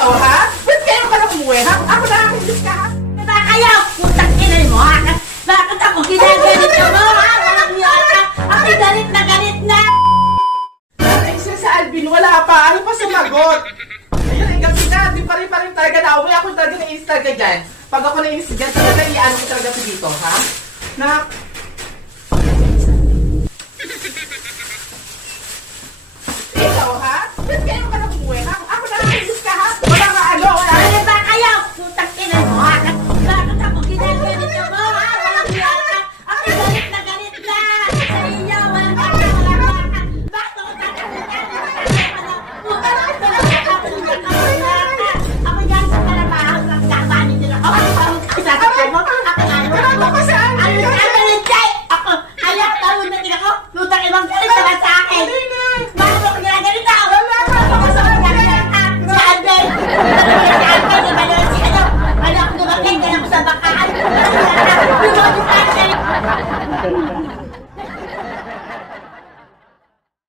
Ikaw, ha? Ba't kayo ka na umuwi, ha? Ako na ang ilis ka, ha? Diba kayo? Putang inay mo, ha? Bakit ako ginagalit ka mo, ha? Walang yun ka. Ako'y galit na. Ay, siya sa Alvin, wala pa. Ano pa sumagot? Ayun, ay gabi na. Di pa rin talaga na uwi. Ako talaga nainis talaga dyan. Pag ako nainis dyan, talaga iyan ko talaga sa dito, ha? Na... Ikaw, ha? Ba't kayo ka na umuwi, ha? Ako na ang ilis ka, ha? Wala nga ano, wala. Ano ba kayo? Putang inay mo, ha? Bakit ako ginagalit ka mo, ha? Walang yun ka. Ako'y galit na. Sa inyo, walang ka. Bakit ako tatalikan? Ako yan sa kalabahan ng kapanin nila. Sasabihin mo, ako ayak tawag na din ako. Lutang ibang galit ka sa akin. Bakit ako ginagalit ako? Sa Albert. Ano ako dumating ka na sa bakaan.